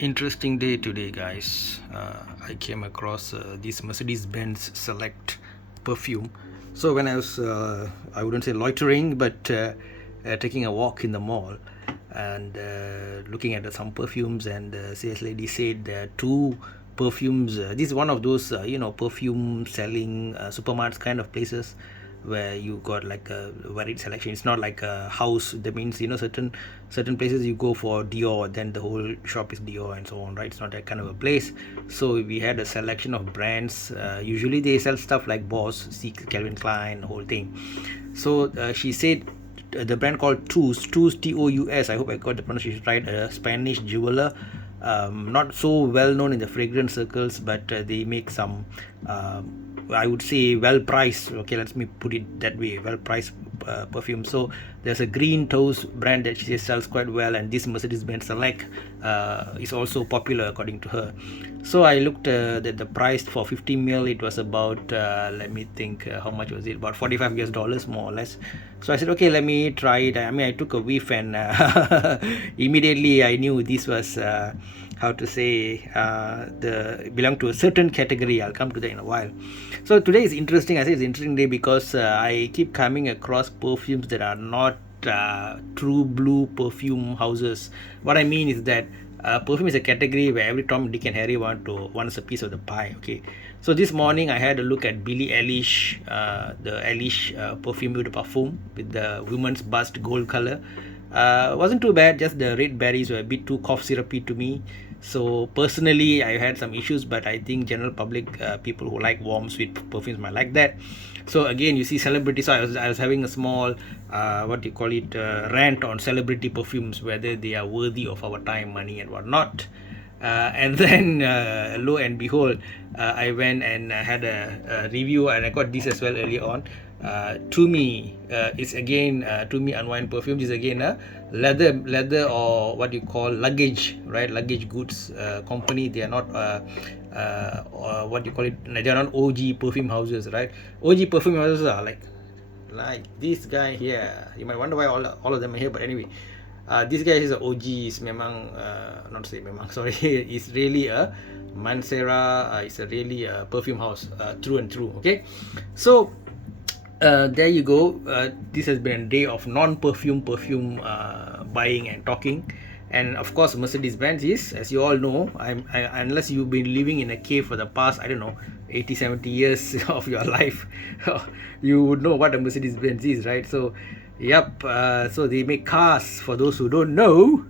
Interesting day today, guys. I came across this Mercedes-Benz Select perfume. So when I was, I wouldn't say loitering, but taking a walk in the mall and looking at some perfumes, and sales lady said there are two perfumes. This is one of those, perfume selling supermarkets kind of places where you got like a varied selection. It's not like a house. That means certain places you go for Dior, then the whole shop is Dior and so on, right? It's not that kind of a place. So we had a selection of brands. Usually they sell stuff like Boss, Calvin Klein, the whole thing. So she said the brand called Tous Tous. I hope I got the pronunciation right. A Spanish jeweler, not so well known in the fragrance circles, but they make some I would say well priced, okay, let me put it that way, well priced perfume. So there's a green toast brand that she says sells quite well, and this Mercedes-Benz Select is also popular according to her. So I looked at the price for 50 ml. It was about let me think, how much was it, about $45 more or less. So I said, okay, let me try it. I mean, I took a whiff, and immediately I knew this was how to say, the belong to a certain category. I'll come to that in a while. So today is interesting. I say it's an interesting day because I keep coming across perfumes that are not true blue perfume houses. What I mean is that perfume is a category where every Tom, Dick and Harry wants a piece of the pie. Okay, so this morning I had a look at Billie Eilish, the Eilish perfume with the parfum with the woman's bust gold color. Wasn't too bad, just the red berries were a bit too cough syrupy to me. So personally I had some issues, but I think general public, people who like warm sweet perfumes might like that. So again, you see celebrities. So I was having a small what do you call it, rant on celebrity perfumes, whether they are worthy of our time, money and whatnot. And then lo and behold, I went and had a review, and I got this as well earlier on. To me, it's again to me unwind perfume is again a leather or what you call luggage, right? Luggage goods company. They are not what you call it, they are not OG perfume houses, right? OG perfume houses are like this guy here. You might wonder why all of them are here, but anyway, this guy is a OG. Is memang not say memang, sorry, is really a Mansera. It's a really a perfume house, through and through. Okay, so there you go. This has been a day of non-perfume buying and talking. And of course, Mercedes-Benz is, as you all know, unless you've been living in a cave for the past, I don't know, 80 70 years of your life, you would know what a Mercedes-Benz is, right? So yep, so they make cars. For those who don't know,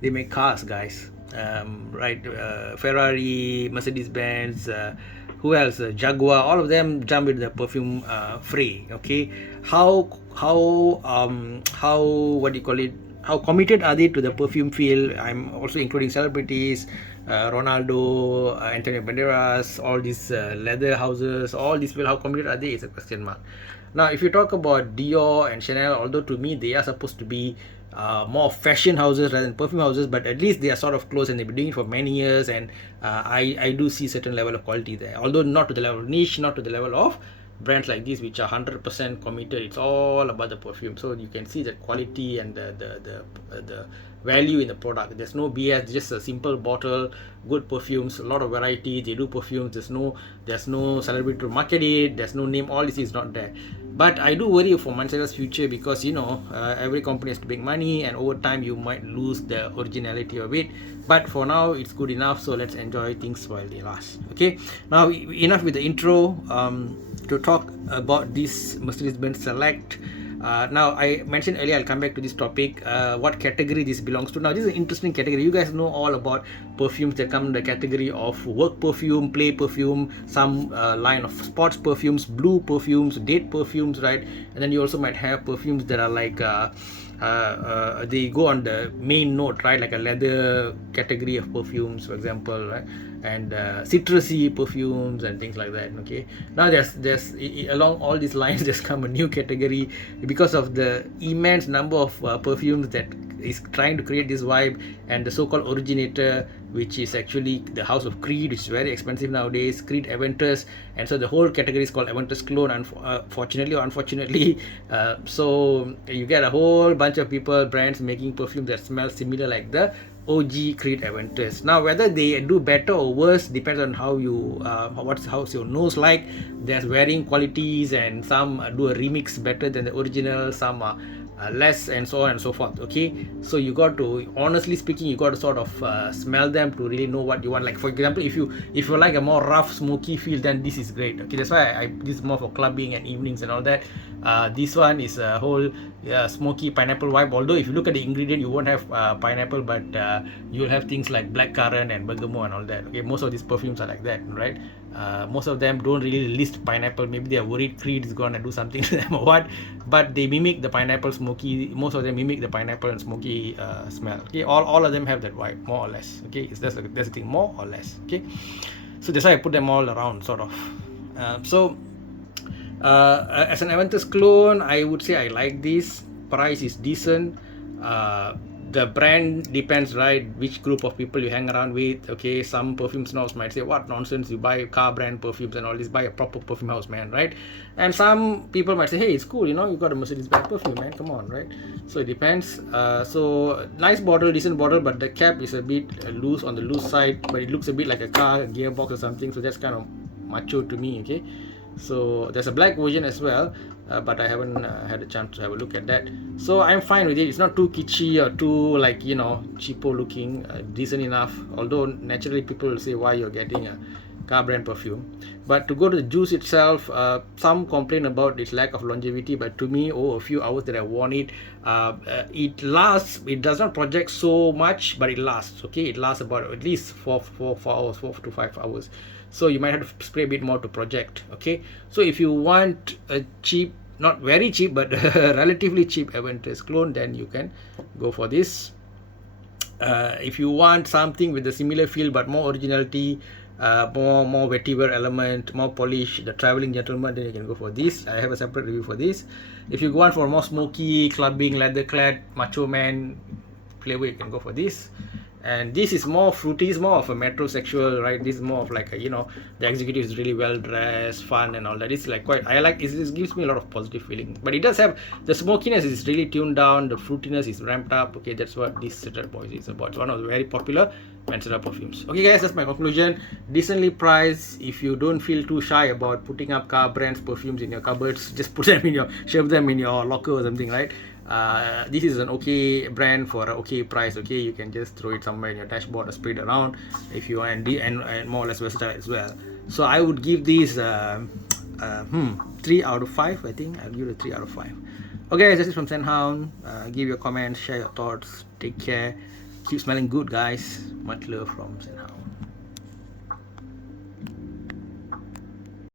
they make cars, guys. Right, Ferrari, Mercedes-Benz, who else, Jaguar, all of them jump into the perfume fray. Okay, how what do you call it, how committed are they to the perfume field? I'm also including celebrities, Ronaldo, Antonio Banderas, all these leather houses, all these people, how committed are they is a question mark. Now if you talk about Dior and Chanel, although to me they are supposed to be more fashion houses rather than perfume houses, but at least they are sort of close, and they've been doing it for many years, and I do see certain level of quality there, although not to the level of niche, not to the level of brands like this which are 100% committed. It's all about the perfume, so you can see the quality and the value in the product. There's no BS, just a simple bottle, good perfumes, a lot of variety. They do perfumes. There's no celebrity to market it, there's no name, all this is not there. But I do worry for Mansera's future, because every company has to make money, and over time you might lose the originality of it. But for now it's good enough, so let's enjoy things while they last. Okay, now enough with the intro. To talk about this Mercedes-Benz Select. Now I mentioned earlier, I'll come back to this topic, what category this belongs to. Now this is an interesting category. You guys know all about perfumes that come in the category of work perfume, play perfume, some line of sports perfumes, blue perfumes, date perfumes, right? And then you also might have perfumes that are like they go on the main note, right? Like a leather category of perfumes, for example, right? And citrusy perfumes and things like that. Okay, now there's along all these lines there's come a new category because of the immense number of perfumes that is trying to create this vibe, and the so-called originator, which is actually the house of Creed, which is very expensive nowadays, Creed Aventus. And so the whole category is called Aventus Clone, fortunately or unfortunately. So you get a whole bunch of people, brands making perfume that smells similar like the OG Creed Aventus. Now whether they do better or worse depends on how you how's your nose like. There's varying qualities, and some do a remix better than the original, some are less, and so on and so forth. Okay, so you got to, honestly speaking, you got to sort of smell them to really know what you want. Like for example, if you like a more rough smoky feel, then this is great. Okay, that's why this is more for clubbing and evenings and all that. This one is a whole smoky pineapple vibe, although if you look at the ingredient you won't have pineapple, but you'll have things like blackcurrant and bergamot and all that. Okay, most of these perfumes are like that, right? Most of them don't really list pineapple. Maybe they are worried Creed is gonna do something to them or what, but they mimic the pineapple smoky. Most of them mimic the pineapple and smoky smell. Okay, all of them have that vibe, more or less. Okay, that's the thing, more or less. Okay, so that's why I put them all around, sort of. As an Aventus clone, I would say I like this. Price is decent. The brand depends, right, which group of people you hang around with. Okay, some perfume snobs might say, what nonsense, you buy car brand perfumes and all this, buy a proper perfume house, man, right? And some people might say, hey, it's cool, you know, you got a Mercedes Benz perfume, man, come on, right? So it depends. So nice bottle, decent bottle, but the cap is a bit loose, on the loose side, but it looks a bit like a car gearbox or something, so that's kind of macho to me. Okay, so there's a black version as well, but I haven't had a chance to have a look at that. So I'm fine with it. It's not too kitschy or too, like, you know, cheapo looking, decent enough, although naturally people will say why you're getting a car brand perfume. But to go to the juice itself, some complain about its lack of longevity, but to me, a few hours that I worn it, it lasts. It does not project so much, but it lasts. Okay, it lasts about at least 4 hours, 4 to 5 hours. So you might have to spray a bit more to project. Okay, so if you want a cheap, not very cheap, but relatively cheap Aventus clone, then you can go for this. If you want something with a similar feel but more originality, more vetiver element, more polish, the traveling gentleman, then you can go for this. I have a separate review for this. If you want for more smoky, clubbing, leather clad, macho man flavor, you can go for this. And this is more fruity, it's more of a metrosexual, right? This is more of like a, you know, the executive is really well dressed, fun and all that. It's like quite, I like it. This gives me a lot of positive feeling, but it does have the smokiness is really tuned down, the fruitiness is ramped up. Okay, that's what this Citrat Boys is about. It's one of the very popular Benz perfumes. Okay guys, that's my conclusion. Decently priced. If you don't feel too shy about putting up car brands perfumes in your cupboards, just put them in your, shove them in your locker or something, right? This is an okay brand for an okay price. Okay, you can just throw it somewhere in your dashboard or spray it around if you want, and more or less versatile as well. So I would give these 3 out of 5. I think I'll give it a 3 out of 5. Okay, this is from Senhound. Give your comments, share your thoughts, take care, keep smelling good guys. Much love from Senhound.